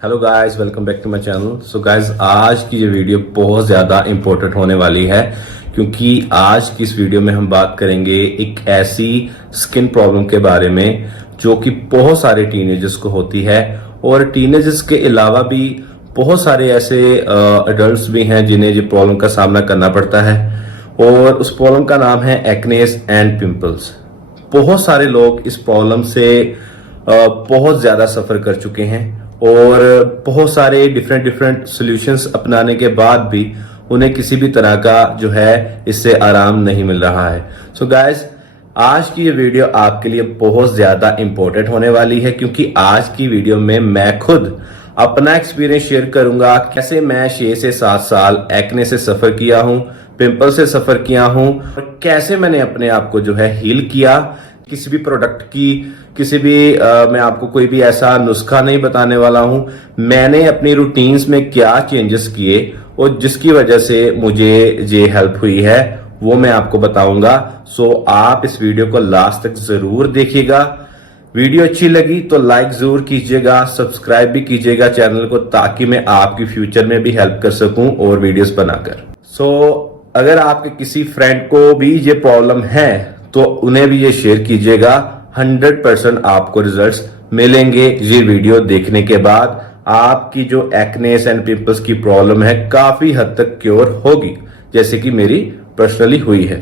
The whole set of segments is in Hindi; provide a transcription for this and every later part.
Hello guys, welcome back to my channel. So guys, आज की ये वीडियो बहुत ज़्यादा इंपॉर्टेंट होने वाली है क्योंकि आज की इस वीडियो में हम बात करेंगे एक ऐसी स्किन प्रॉब्लम के बारे में जो कि बहुत सारे टीनेजर्स को होती है और टीनेजर्स के अलावा भी बहुत सारे ऐसे अडल्ट्स भी हैं जिन्हें ये प्रॉब्लम का सामना करना पड़ता है और उस प्रॉब्लम का नाम है एक्नेस एंड पिंपल्स। बहुत सारे लोग इस प्रॉब्लम से बहुत ज़्यादा सफ़र कर चुके हैं और बहुत सारे डिफरेंट सॉल्यूशंस अपनाने के बाद भी उन्हें किसी भी तरह का जो है इससे आराम नहीं मिल रहा है। सो गाइस, आज की ये वीडियो आपके लिए बहुत ज़्यादा इंपॉर्टेंट होने वाली है क्योंकि आज की वीडियो में मैं खुद अपना एक्सपीरियंस शेयर करूंगा कैसे मैं 6 से 7 साल एक्ने से सफ़र किया हूँ, पिंपल से सफ़र किया हूँ और कैसे मैंने अपने आप को जो है हील किया। किसी भी प्रोडक्ट की मैं आपको कोई भी ऐसा नुस्खा नहीं बताने वाला हूं। मैंने अपनी रूटीन्स में क्या चेंजेस किए और जिसकी वजह से मुझे ये हेल्प हुई है वो मैं आपको बताऊंगा। सो आप इस वीडियो को लास्ट तक जरूर देखिएगा। वीडियो अच्छी लगी तो लाइक जरूर कीजिएगा, सब्सक्राइब भी कीजिएगा चैनल को ताकि मैं आपकी फ्यूचर में भी हेल्प कर सकूं और वीडियोस बनाकर। अगर आपके किसी फ्रेंड को भी ये प्रॉब्लम है तो उन्हें भी ये शेयर कीजिएगा। 100% आपको रिजल्ट्स मिलेंगे ये वीडियो देखने के बाद। आपकी जो एक्नेस एंड पिंपल्स की प्रॉब्लम है काफी हद तक क्योर होगी, जैसे कि मेरी पर्सनली हुई है।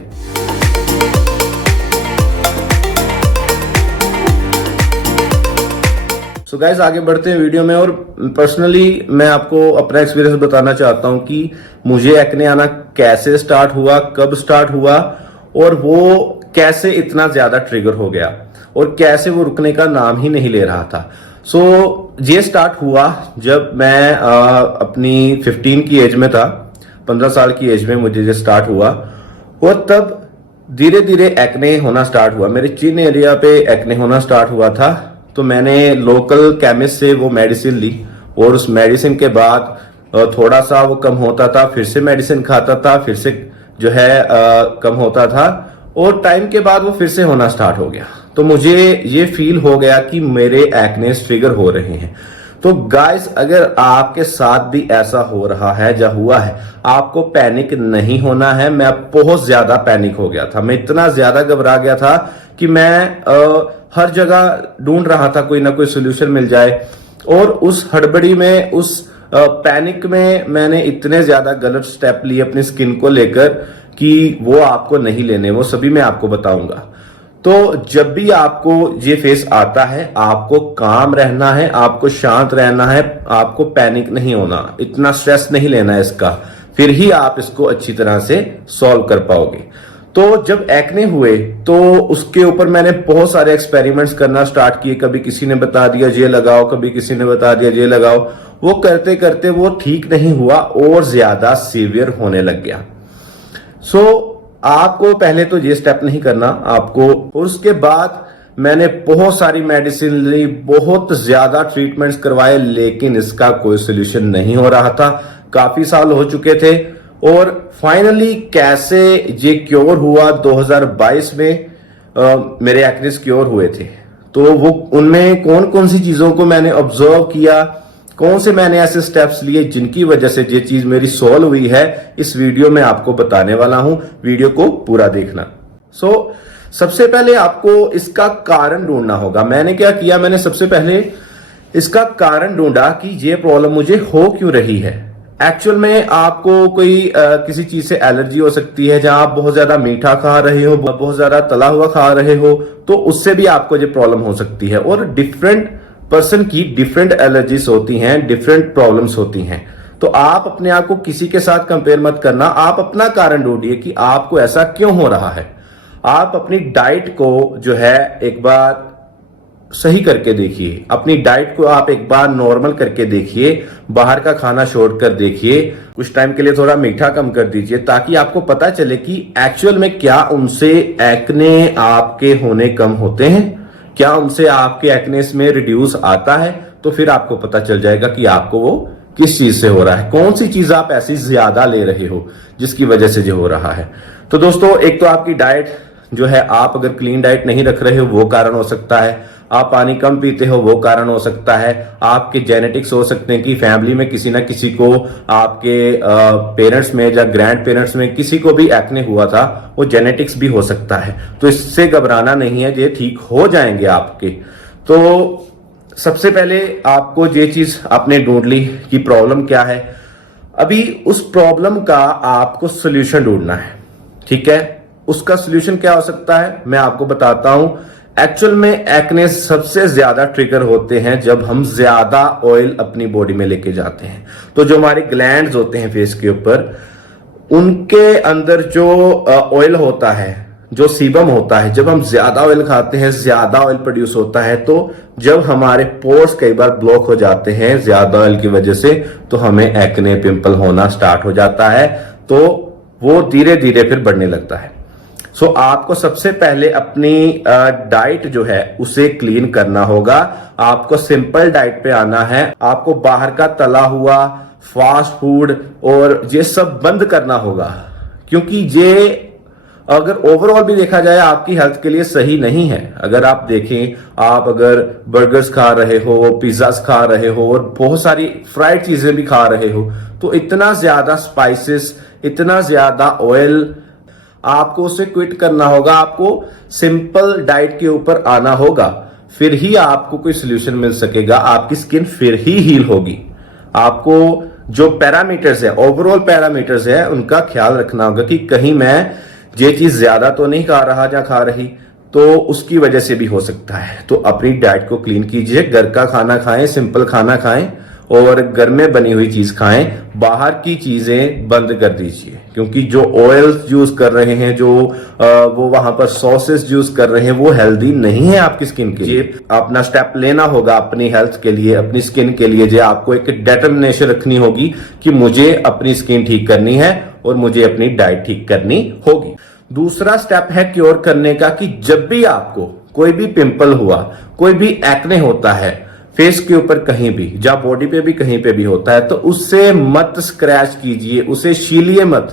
सो गाइस, आगे बढ़ते हैं वीडियो में और पर्सनली मैं आपको अपना एक्सपीरियंस बताना चाहता हूं कि मुझे एक्ने आना कैसे स्टार्ट हुआ, कब स्टार्ट हुआ और वो कैसे इतना ज्यादा ट्रिगर हो गया और कैसे वो रुकने का नाम ही नहीं ले रहा था। ये स्टार्ट हुआ जब मैं अपनी 15 की एज में था, 15 साल की एज में मुझे ये स्टार्ट हुआ और तब धीरे धीरे एक्ने होना स्टार्ट हुआ। मेरे चिन एरिया पे एक्ने होना स्टार्ट हुआ था तो मैंने लोकल केमिस्ट से वो मेडिसिन ली और उस मेडिसिन के बाद थोड़ा सा वो कम होता था, फिर से मेडिसिन खाता था, फिर से जो है कम होता था और टाइम के बाद वो फिर से होना स्टार्ट हो गया। तो मुझे ये फील हो गया कि मेरे एक्ने ट्रिगर हो रहे हैं। तो गाइस, अगर आपके साथ भी ऐसा हो रहा है या हुआ है, आपको पैनिक नहीं होना है। मैं बहुत ज्यादा पैनिक हो गया था, मैं इतना ज्यादा घबरा गया था कि मैं हर जगह ढूंढ रहा था कोई ना कोई सोल्यूशन मिल जाए और उस हड़बड़ी में, उस पैनिक में मैंने इतने ज्यादा गलत स्टेप लिए अपनी स्किन को लेकर कि वो आपको नहीं लेने, वो सभी मैं आपको बताऊंगा। तो जब भी आपको ये फेस आता है, आपको काम रहना है, आपको शांत रहना है, आपको पैनिक नहीं होना, इतना स्ट्रेस नहीं लेना है इसका, फिर ही आप इसको अच्छी तरह से सॉल्व कर पाओगे। तो जब एक्ने हुए तो उसके ऊपर मैंने बहुत सारे एक्सपेरिमेंट्स करना स्टार्ट किए। कभी किसी ने बता दिया ये लगाओ, कभी किसी ने बता दिया ये लगाओ। वो करते करते वो ठीक नहीं हुआ और ज्यादा सीवियर होने लग गया। आपको पहले तो ये स्टेप नहीं करना आपको। और उसके बाद मैंने बहुत सारी मेडिसिन ली, बहुत ज्यादा ट्रीटमेंट्स करवाए, लेकिन इसका कोई सोल्यूशन नहीं हो रहा था। काफी साल हो चुके थे और फाइनली कैसे ये क्योर हुआ 2022 में मेरे एक्नेस क्योर हुए थे। तो वो उनमें कौन कौन सी चीजों को मैंने ऑब्जर्व किया, कौन से मैंने ऐसे स्टेप्स लिए जिनकी वजह से ये चीज मेरी सॉल्व हुई है, इस वीडियो में आपको बताने वाला हूं। वीडियो को पूरा देखना। सबसे पहले आपको इसका कारण ढूंढना होगा। मैंने क्या किया, मैंने सबसे पहले इसका कारण ढूंढा कि ये प्रॉब्लम मुझे हो क्यों रही है। एक्चुअल में आपको कोई किसी चीज से एलर्जी हो सकती है, जहां आप बहुत ज्यादा मीठा खा रहे हो, बहुत ज्यादा तला हुआ खा रहे हो, तो उससे भी आपको ये प्रॉब्लम हो सकती है। और डिफरेंट पर्सन की डिफरेंट एलर्जीज होती हैं, डिफरेंट प्रॉब्लम्स होती हैं। तो आप अपने आप को किसी के साथ कंपेयर मत करना, आप अपना कारण ढूंढिए कि आपको ऐसा क्यों हो रहा है। आप अपनी डाइट को जो है एक बार सही करके देखिए, अपनी डाइट को आप एक बार नॉर्मल करके देखिए, बाहर का खाना छोड़कर देखिए, कुछ टाइम के लिए थोड़ा मीठा कम कर दीजिए ताकि आपको पता चले कि एक्चुअल में क्या उनसे एक्ने आपके होने कम होते हैं, क्या उनसे आपके एक्नेस में रिड्यूस आता है। तो फिर आपको पता चल जाएगा कि आपको वो किस चीज से हो रहा है, कौन सी चीज आप ऐसी ज्यादा ले रहे हो जिसकी वजह से जो हो रहा है। तो दोस्तों, एक तो आपकी डाइट जो है, आप अगर क्लीन डाइट नहीं रख रहे हो वो कारण हो सकता है। आप पानी कम पीते हो वो कारण हो सकता है, आपके जेनेटिक्स हो सकते हैं कि फैमिली में किसी ना किसी को, आपके पेरेंट्स में या ग्रैंड पेरेंट्स में किसी को भी एक्ने हुआ था, वो जेनेटिक्स भी हो सकता है। तो इससे घबराना नहीं है, ये ठीक हो जाएंगे आपके। तो सबसे पहले आपको ये चीज आपने ढूंढ ली कि प्रॉब्लम क्या है, अभी उस प्रॉब्लम का आपको सोल्यूशन ढूंढना है, ठीक है। उसका सोल्यूशन क्या हो सकता है मैं आपको बताता हूं। एक्चुअल में एक्ने सबसे ज्यादा ट्रिगर होते हैं जब हम ज्यादा ऑयल अपनी बॉडी में लेके जाते हैं। तो जो हमारे ग्लैंड्स होते हैं फेस के ऊपर, उनके अंदर जो ऑयल होता है, जो सीबम होता है, जब हम ज्यादा ऑयल खाते हैं, ज्यादा ऑयल प्रोड्यूस होता है, तो जब हमारे पोर्स कई बार ब्लॉक हो जाते हैं ज्यादा ऑयल की वजह से, तो हमें एक्ने पिंपल होना स्टार्ट हो जाता है। तो वो धीरे धीरे फिर बढ़ने लगता है। सो आपको सबसे पहले अपनी डाइट जो है उसे क्लीन करना होगा। आपको सिंपल डाइट पे आना है। आपको बाहर का तला हुआ फास्ट फूड और ये सब बंद करना होगा, क्योंकि ये अगर ओवरऑल भी देखा जाए आपकी हेल्थ के लिए सही नहीं है। अगर आप देखें, आप अगर बर्गर्स खा रहे हो, पिज्जास खा रहे हो और बहुत सारी फ्राइड चीजें भी खा रहे हो, तो इतना ज्यादा स्पाइसेस, इतना ज्यादा ऑयल, आपको उसे क्विट करना होगा। आपको सिंपल डाइट के ऊपर आना होगा, फिर ही आपको कोई सोल्यूशन मिल सकेगा। आपकी स्किन फिर ही हील होगी। आपको जो पैरामीटर्स है, ओवरऑल पैरामीटर्स है, उनका ख्याल रखना होगा कि कहीं मैं ये चीज ज्यादा तो नहीं खा रहा या खा रही, तो उसकी वजह से भी हो सकता है। तो अपनी डाइट को क्लीन कीजिए, घर का खाना खाएं, सिंपल खाना खाएं और घर में बनी हुई चीज खाएं। बाहर की चीजें बंद कर दीजिए, क्योंकि जो ऑयल यूज कर रहे हैं, जो वो वहां पर सॉसेस यूज कर रहे हैं, वो हेल्दी नहीं है आपकी स्किन के लिए। अपना स्टेप लेना होगा अपनी हेल्थ के लिए, अपनी स्किन के लिए। जो आपको एक डिटर्मिनेशन रखनी होगी कि मुझे अपनी स्किन ठीक करनी है और मुझे अपनी डाइट ठीक करनी होगी। दूसरा स्टेप है क्योर करने का, कि जब भी आपको कोई भी पिंपल हुआ, कोई भी एक्ने होता है फेस के ऊपर कहीं भी, या बॉडी पे भी कहीं पे भी होता है, तो उससे मत स्क्रैच कीजिए, उसे छीलिए मत।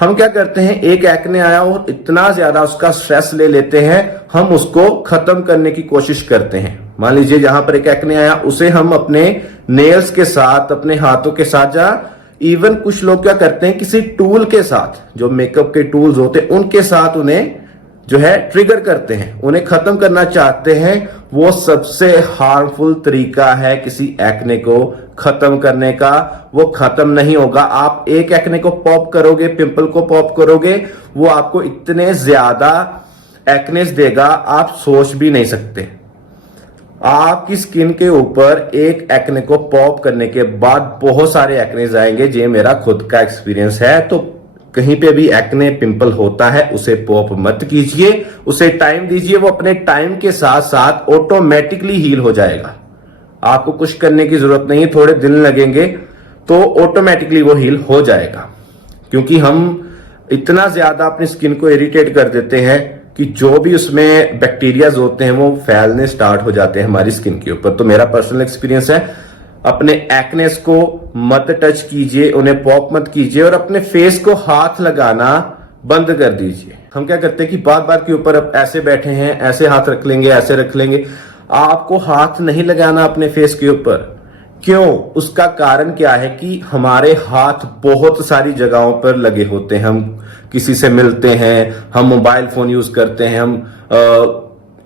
हम क्या करते हैं, एक एक्ने आया और इतना ज्यादा उसका स्ट्रेस ले लेते हैं, हम उसको खत्म करने की कोशिश करते हैं। मान लीजिए जहां पर एक एक्ने आया, उसे हम अपने नेल्स के साथ, अपने हाथों के साथ, या इवन कुछ लोग क्या करते हैं, किसी टूल के साथ, जो मेकअप के टूल्स होते हैं उनके साथ उन्हें जो है ट्रिगर करते हैं, उन्हें खत्म करना चाहते हैं। वो सबसे हार्मफुल तरीका है किसी एक्ने को खत्म करने का। वो खत्म नहीं होगा। आप एक एक्ने को पॉप करोगे, पिंपल को पॉप करोगे, वो आपको इतने ज्यादा एक्नेस देगा आप सोच भी नहीं सकते। आपकी स्किन के ऊपर एक एक्ने को पॉप करने के बाद बहुत सारे एक्नेस आएंगे। ये मेरा खुद का एक्सपीरियंस है। तो कहीं पे भी एक्ने पिंपल होता है उसे पॉप मत कीजिए, उसे टाइम दीजिए। वो अपने टाइम के साथ साथ ऑटोमेटिकली हील हो जाएगा। आपको कुछ करने की जरूरत नहीं है, थोड़े दिन लगेंगे तो ऑटोमेटिकली वो हील हो जाएगा। क्योंकि हम इतना ज्यादा अपनी स्किन को इरिटेट कर देते हैं कि जो भी उसमें बैक्टीरियाज होते हैं वो फैलने स्टार्ट हो जाते हैं हमारी स्किन के ऊपर। तो मेरा पर्सनल एक्सपीरियंस है, अपने एक्नेस को मत टच कीजिए, उन्हें पॉप मत कीजिए और अपने फेस को हाथ लगाना बंद कर दीजिए। हम क्या करते हैं कि बार बार के ऊपर अब ऐसे बैठे हैं, ऐसे हाथ रख लेंगे, ऐसे रख लेंगे। आपको हाथ नहीं लगाना अपने फेस के ऊपर। क्यों? उसका कारण क्या है कि हमारे हाथ बहुत सारी जगहों पर लगे होते हैं। हम किसी से मिलते हैं, हम मोबाइल फोन यूज करते हैं, हम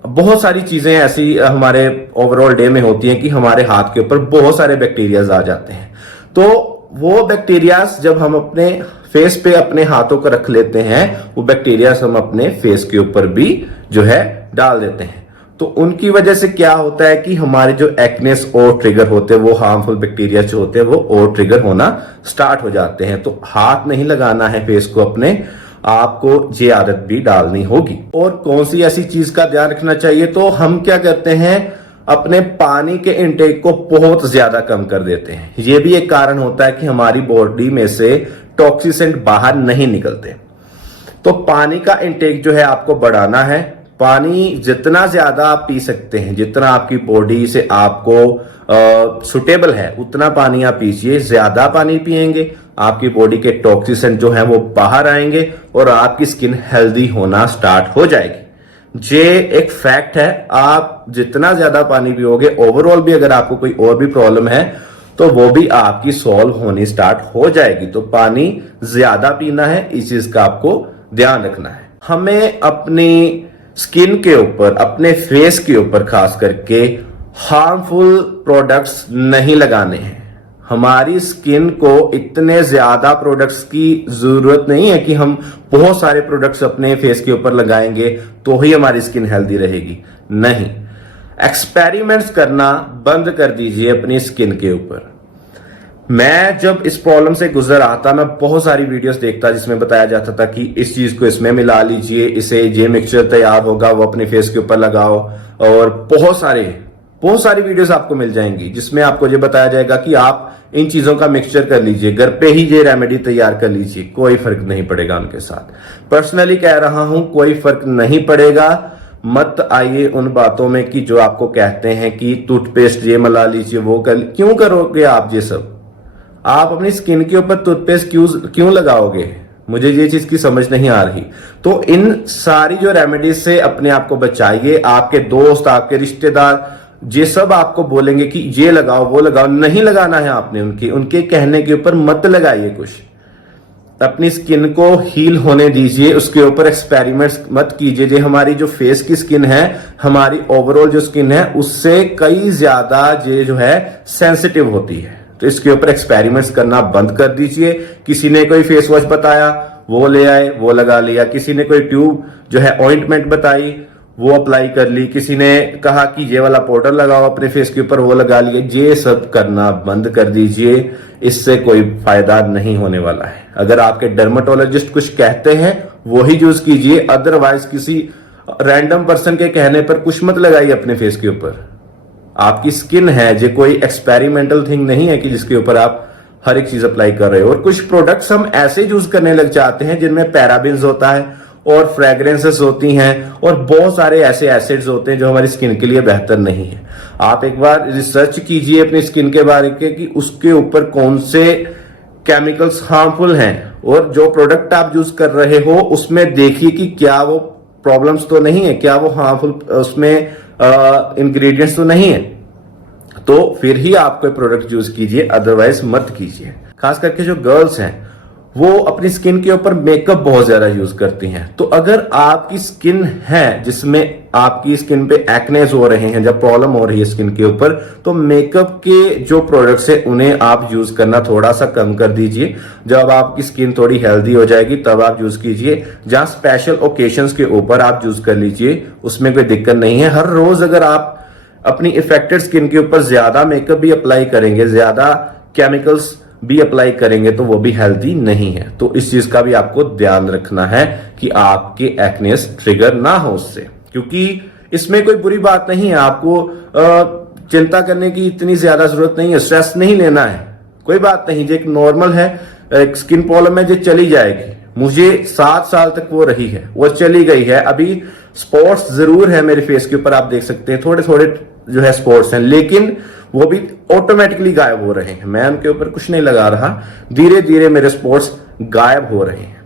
बहुत सारी चीजें ऐसी हमारे ओवरऑल डे में होती हैं कि हमारे हाथ के ऊपर बहुत सारे बैक्टीरियाज आ जाते हैं। तो वो बैक्टीरियाज जब हम अपने फेस पे अपने हाथों को रख लेते हैं, वो बैक्टीरियाज हम अपने फेस के ऊपर भी जो है डाल देते हैं। तो उनकी वजह से क्या होता है कि हमारे जो एक्नेस और ट्रिगर होते हैं, वो हार्मफुल बैक्टीरिया जो होते हैं वो और ट्रिगर होना स्टार्ट हो जाते हैं। तो हाथ नहीं लगाना है फेस को अपने, आपको ये आदत भी डालनी होगी। और कौन सी ऐसी चीज का ध्यान रखना चाहिए, तो हम क्या करते हैं, अपने पानी के इनटेक को बहुत ज्यादा कम कर देते हैं। ये भी एक कारण होता है कि हमारी बॉडी में से टॉक्सिसेंट बाहर नहीं निकलते। तो पानी का इनटेक जो है आपको बढ़ाना है। पानी जितना ज्यादा आप पी सकते हैं, जितना आपकी बॉडी से आपको सुटेबल है, उतना पानी आप पीजिए। ज्यादा पानी पिएंगे, आपकी बॉडी के टॉक्सिसेंट जो है वो बाहर आएंगे और आपकी स्किन हेल्दी होना स्टार्ट हो जाएगी। ये एक फैक्ट है। आप जितना ज्यादा पानी पियोगे, ओवरऑल भी अगर आपको कोई और भी प्रॉब्लम है तो वो भी आपकी सॉल्व होनी स्टार्ट हो जाएगी। तो पानी ज्यादा पीना है, इस चीज का आपको ध्यान रखना है। हमें अपनी स्किन के ऊपर, अपने फेस के ऊपर खास करके हार्मफुल प्रोडक्ट्स नहीं लगाने हैं। हमारी स्किन को इतने ज्यादा प्रोडक्ट्स की जरूरत नहीं है कि हम बहुत सारे प्रोडक्ट्स अपने फेस के ऊपर लगाएंगे तो ही हमारी स्किन हेल्दी रहेगी। नहीं, एक्सपेरिमेंट्स करना बंद कर दीजिए अपनी स्किन के ऊपर। मैं जब इस प्रॉब्लम से गुजर रहा था, मैं बहुत सारी वीडियोस देखता जिसमें बताया जाता था कि इस चीज को इसमें मिला लीजिए, इसे ये मिक्सचर तैयार होगा, वो अपने फेस के ऊपर लगाओ। और बहुत सारी वीडियोस आपको मिल जाएंगी जिसमें आपको ये बताया जाएगा कि आप इन चीजों का मिक्सचर कर लीजिए, घर पे ही ये रेमेडी तैयार कर लीजिए, कोई फर्क नहीं पड़ेगा उनके साथ। पर्सनली कह रहा हूं, कोई फर्क नहीं पड़ेगा। मत आइए उन बातों में कि जो आपको कहते हैं कि टूथपेस्ट ये मिला लीजिए, वो कर, क्यों करोगे आप ये सब? आप अपनी स्किन के ऊपर टूथपेस्ट क्यों लगाओगे? मुझे ये चीज की समझ नहीं आ रही। तो इन सारी जो रेमेडीज से अपने आप को बचाइए। आपके दोस्त, आपके रिश्तेदार ये सब आपको बोलेंगे कि ये लगाओ, वो लगाओ, नहीं लगाना है आपने। उनके कहने के ऊपर मत लगाइए कुछ। अपनी स्किन को हील होने दीजिए, उसके ऊपर एक्सपेरिमेंट्स मत कीजिए। जो हमारी जो फेस की स्किन है, हमारी ओवरऑल जो स्किन है, उससे कई ज्यादा ये जो है सेंसिटिव होती है। तो इसके ऊपर एक्सपेरिमेंट्स करना बंद कर दीजिए। किसी ने कोई फेस वॉश बताया, वो ले आए, वो लगा लिया। किसी ने कोई ट्यूब जो है ऑइंटमेंट बताई, वो अप्लाई कर ली। किसी ने कहा कि ये वाला पाउडर लगाओ अपने फेस के ऊपर, वो लगा लिया। ये सब करना बंद कर दीजिए, इससे कोई फायदा नहीं होने वाला है। अगर आपके डर्मेटोलॉजिस्ट कुछ कहते हैं वही यूज कीजिए, अदरवाइज किसी रैंडम पर्सन के कहने पर कुछ मत लगाइए अपने फेस के ऊपर। आपकी स्किन है, ये कोई एक्सपेरिमेंटल थिंग नहीं है कि जिसके ऊपर आप हर एक चीज अप्लाई कर रहे हो। और कुछ प्रोडक्ट्स हम ऐसे यूज करने लग जाते हैं जिनमें पैराबिन्स होता है और फ्रेग्रेंसेस होती हैं और बहुत सारे ऐसे एसिड्स होते हैं जो हमारी स्किन के लिए बेहतर नहीं है। आप एक बार रिसर्च कीजिए अपनी स्किन के बारे में कि उसके ऊपर कौन से केमिकल्स हार्मफुल हैं, और जो प्रोडक्ट आप यूज कर रहे हो उसमें देखिए कि क्या वो प्रॉब्लम्स तो नहीं है, क्या वो हार्मफुल उसमें इंग्रेडिएंट्स तो नहीं है। तो फिर ही आप कोई प्रोडक्ट यूज कीजिए, अदरवाइज मत कीजिए। खास करके जो गर्ल्स हैं वो अपनी स्किन के ऊपर मेकअप बहुत ज्यादा यूज करती हैं। तो अगर आपकी स्किन है जिसमें आपकी स्किन पे एक्नेस हो रहे हैं, जब प्रॉब्लम हो रही है स्किन के ऊपर, तो मेकअप के जो प्रोडक्ट्स है उन्हें आप यूज करना थोड़ा सा कम कर दीजिए। जब आपकी स्किन थोड़ी हेल्दी हो जाएगी तब आप यूज कीजिए। जहां स्पेशल ओकेजन्स के ऊपर आप यूज कर लीजिए, उसमें कोई दिक्कत नहीं है। हर रोज अगर आप अपनी इफेक्टेड स्किन के ऊपर ज्यादा मेकअप भी अप्लाई करेंगे, ज्यादा केमिकल्स भी अप्लाई करेंगे, तो वो भी हेल्दी नहीं है। तो इस चीज का भी आपको ध्यान रखना है कि आपके एक्नेस ट्रिगर ना हो उससे, क्योंकि इसमें कोई बुरी बात नहीं है। आपको चिंता करने की इतनी ज्यादा जरूरत नहीं है, स्ट्रेस नहीं लेना है, कोई बात नहीं। जो एक नॉर्मल है, एक स्किन प्रॉब्लम है, जो चली जाएगी। मुझे 7 साल तक वो रही है, वो चली गई है। अभी स्पॉट्स जरूर है मेरे फेस के ऊपर, आप देख सकते हैं थोड़े थोड़े जो है स्पॉट्स हैं, लेकिन वो भी ऑटोमेटिकली गायब हो रहे हैं। मैं उनके ऊपर कुछ नहीं लगा रहा, धीरे धीरे मेरे स्पॉट्स गायब हो रहे हैं।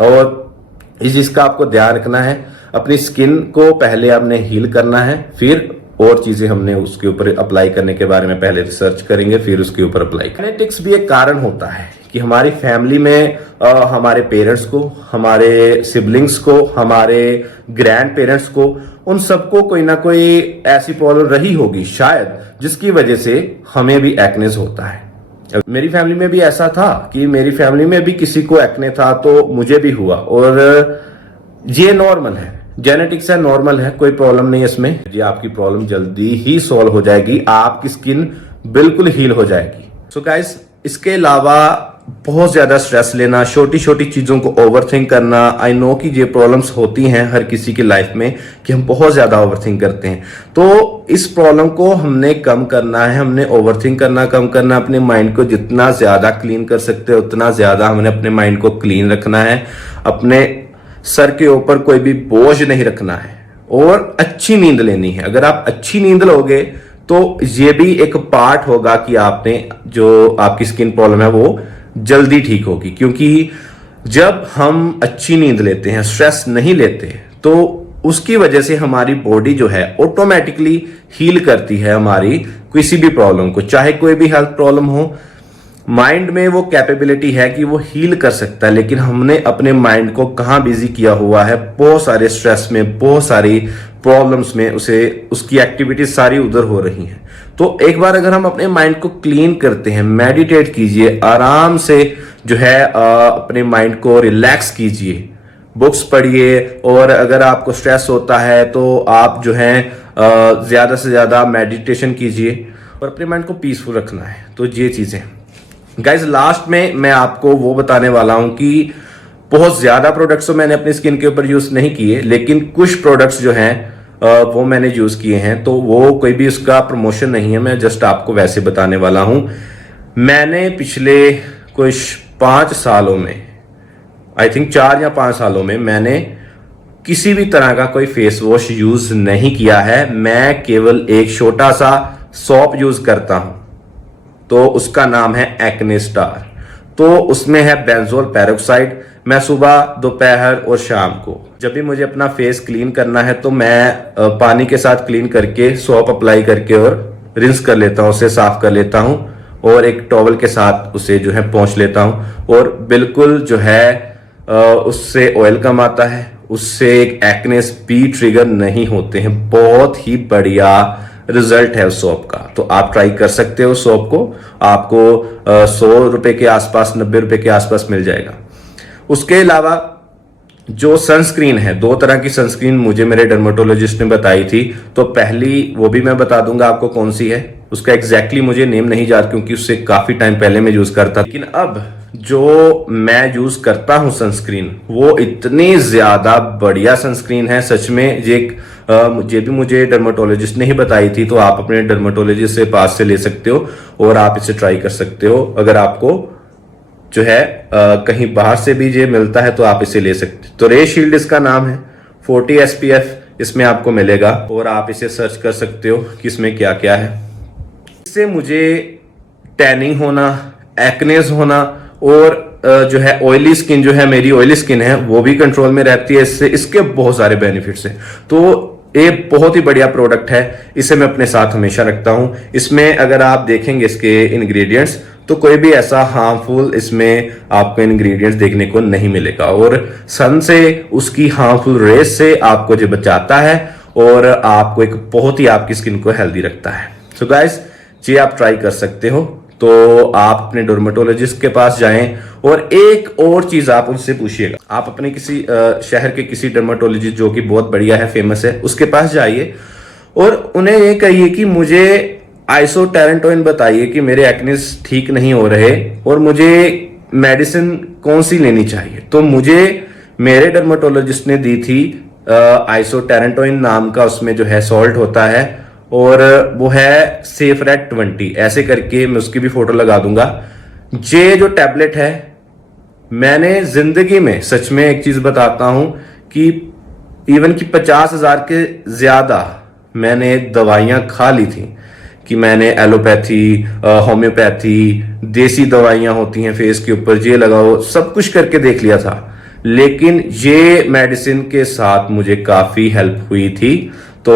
और इस चीज का आपको ध्यान रखना है। अपनी स्किन को पहले हमने हील करना है, फिर और चीजें हमने उसके ऊपर अप्लाई करने के बारे में पहले रिसर्च करेंगे, फिर उसके ऊपर अप्लाई। जेनेटिक्स भी एक कारण होता है कि हमारी फैमिली में हमारे पेरेंट्स को, हमारे सिबलिंग्स को, हमारे ग्रैंड पेरेंट्स को, उन सबको कोई ना कोई ऐसी प्रॉब्लम रही होगी शायद, जिसकी वजह से हमें भी एक्नेस होता है। मेरी फैमिली में भी ऐसा था कि मेरी फैमिली में भी किसी को एक्ने था तो मुझे भी हुआ। और ये नॉर्मल है, जेनेटिक्स है, नॉर्मल है, कोई प्रॉब्लम नहीं है इसमें। ये आपकी प्रॉब्लम जल्दी ही सॉल्व हो जाएगी, आपकी स्किन बिल्कुल हील हो जाएगी। सो गाइस, इसके अलावा बहुत ज्यादा स्ट्रेस लेना, छोटी छोटी चीजों को ओवरथिंक करना, आई नो कि ये प्रॉब्लम्स होती हैं हर किसी की लाइफ में कि हम बहुत ज्यादा ओवरथिंक करते हैं। तो इस प्रॉब्लम को हमने कम करना है, हमने ओवरथिंक करना कम करना। अपने माइंड को जितना ज्यादा क्लीन कर सकते हैं उतना ज्यादा हमने अपने माइंड को क्लीन रखना है। अपने सर के ऊपर कोई भी बोझ नहीं रखना है और अच्छी नींद लेनी है। अगर आप अच्छी नींद लोगे तो ये भी एक पार्ट होगा कि आपने जो आपकी स्किन प्रॉब्लम है वो जल्दी ठीक होगी। क्योंकि जब हम अच्छी नींद लेते हैं, स्ट्रेस नहीं लेते, तो उसकी वजह से हमारी बॉडी जो है ऑटोमेटिकली हील करती है हमारी किसी भी प्रॉब्लम को, चाहे कोई भी हेल्थ प्रॉब्लम हो। माइंड में वो कैपेबिलिटी है कि वो हील कर सकता है, लेकिन हमने अपने माइंड को कहाँ बिजी किया हुआ है, बहुत सारे स्ट्रेस में, बहुत सारी प्रॉब्लम्स में, उसे उसकी एक्टिविटीज सारी उधर हो रही हैं। तो एक बार अगर हम अपने माइंड को क्लीन करते हैं, मेडिटेट कीजिए, आराम से जो है अपने माइंड को रिलैक्स कीजिए, बुक्स पढ़िए, और अगर आपको स्ट्रेस होता है तो आप जो है ज्यादा से ज्यादा मेडिटेशन कीजिए और अपने माइंड को पीसफुल रखना है। तो ये चीजें गाइज, लास्ट में मैं आपको वो बताने वाला हूं कि बहुत ज्यादा प्रोडक्ट्स तो मैंने अपनी स्किन के ऊपर यूज नहीं किए, लेकिन कुछ प्रोडक्ट्स जो हैं वो मैंने यूज किए हैं। तो वो कोई भी उसका प्रमोशन नहीं है, मैं जस्ट आपको वैसे बताने वाला हूं। मैंने पिछले कुछ 5 सालों में, आई थिंक 4 या 5 सालों में, मैंने किसी भी तरह का कोई फेस वॉश यूज नहीं किया है। मैं केवल एक छोटा सा सॉप यूज करता हूं, तो उसका नाम है एक्ने स्टार। तो उसमें है बेंजोल पेरोक्साइड। मैं सुबह, दोपहर और शाम को जब भी मुझे अपना फेस क्लीन करना है तो मैं पानी के साथ क्लीन करके सॉप अप्लाई करके और रिंस कर लेता हूं, उसे साफ कर लेता हूं और एक टॉवल के साथ उसे जो है पोंछ लेता हूं। और बिल्कुल जो है उससे ऑयल कम आता है, उससे एक एक्नेस भी ट्रिगर नहीं होते हैं। बहुत ही बढ़िया रिजल्ट है उस सोप का, तो आप ट्राई कर सकते हो। सोप को आपको 100 रुपए के आसपास, 90 रुपए के आसपास मिल जाएगा। उसके अलावा जो सनस्क्रीन है, 2 तरह की सनस्क्रीन मुझे मेरे डर्मेटोलॉजिस्ट ने बताई थी। तो पहली वो भी मैं बता दूंगा आपको कौन सी है, उसका एग्जैक्टली मुझे नेम नहीं याद क्योंकि उससे काफी टाइम पहले मैं यूज करता, लेकिन अब जो मैं यूज करता हूं सनस्क्रीन, वो इतनी ज्यादा बढ़िया सनस्क्रीन है सच में। ये भी मुझे डर्मेटोलॉजिस्ट ने ही बताई थी, तो आप अपने डर्मेटोलॉजिस्ट से पास से ले सकते हो और आप इसे ट्राई कर सकते हो। अगर आपको जो है कहीं बाहर से भी ये मिलता है तो आप इसे ले सकते हो। तो रे शील्ड इसका नाम है, 40 SPF इसमें आपको मिलेगा और आप इसे सर्च कर सकते हो कि इसमें क्या क्या है। इससे मुझे टैनिंग होना, एक्नेस होना और जो है ऑयली स्किन, जो है मेरी ऑयली स्किन है, वो भी कंट्रोल में रहती है इससे। इसके बहुत सारे बेनिफिट्स हैं। तो ये बहुत ही बढ़िया प्रोडक्ट है, इसे मैं अपने साथ हमेशा रखता हूं। इसमें अगर आप देखेंगे इसके इंग्रेडिएंट्स, तो कोई भी ऐसा हार्मफुल इसमें आपको इंग्रेडिएंट्स देखने को नहीं मिलेगा और सन से, उसकी हार्मफुल रेस से आपको जो बचाता है और आपको एक बहुत ही आपकी स्किन को हेल्दी रखता है। सो गाइस, ये आप ट्राई कर सकते हो। तो आप अपने डर्मेटोलॉजिस्ट के पास जाएं और एक और चीज आप उनसे पूछिएगा। आप अपने किसी शहर के किसी डर्मेटोलॉजिस्ट जो कि बहुत बढ़िया है, फेमस है, उसके पास जाइए और उन्हें ये कहिए कि मुझे आइसोटेरेंटोइन बताइए कि मेरे एक्नेस ठीक नहीं हो रहे और मुझे मेडिसिन कौन सी लेनी चाहिए। तो मुझे मेरे डर्मेटोलॉजिस्ट ने दी थी आइसोटेरेंटोइन नाम का, उसमें जो है सॉल्ट होता है और वो है सेफ रेड 20 ऐसे करके, मैं उसकी भी फोटो लगा दूंगा। ये जो टैबलेट है, मैंने जिंदगी में सच में एक चीज बताता हूं कि इवन कि 50,000 के ज्यादा मैंने दवाइयां खा ली थी, कि मैंने एलोपैथी, होम्योपैथी, देसी दवाइयां होती हैं फेस के ऊपर, ये लगाओ, सब कुछ करके देख लिया था, लेकिन ये मेडिसिन के साथ मुझे काफी हेल्प हुई थी। तो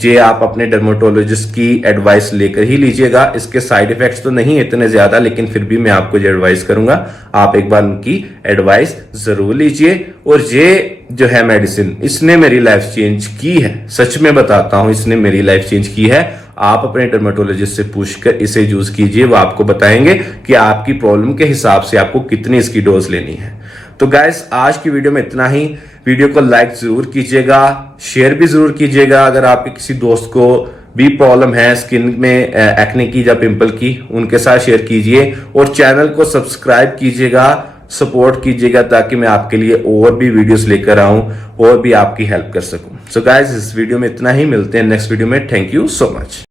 ये आप अपने डर्मेटोलॉजिस्ट की एडवाइस लेकर ही लीजिएगा। इसके साइड इफेक्ट्स तो नहीं इतने ज्यादा, लेकिन फिर भी मैं आपको ये एडवाइस करूंगा, आप एक बार उनकी एडवाइस जरूर लीजिए। और ये जो है मेडिसिन, इसने मेरी लाइफ चेंज की है, सच में बताता हूं, इसने मेरी लाइफ चेंज की है। आप अपने डर्मेटोलॉजिस्ट से पूछकर इसे यूज कीजिए, वो आपको बताएंगे कि आपकी प्रॉब्लम के हिसाब से आपको कितनी इसकी डोज लेनी है। तो गाइस, आज की वीडियो में इतना ही। वीडियो को लाइक जरूर कीजिएगा, शेयर भी जरूर कीजिएगा। अगर आपके किसी दोस्त को भी प्रॉब्लम है स्किन में एक्ने की या पिंपल की, उनके साथ शेयर कीजिए और चैनल को सब्सक्राइब कीजिएगा, सपोर्ट कीजिएगा, ताकि मैं आपके लिए और भी वीडियोस लेकर आऊं और भी आपकी हेल्प कर सकूं। सो गाइस, इस वीडियो में इतना ही, मिलते हैं नेक्स्ट वीडियो में। Thank you so much.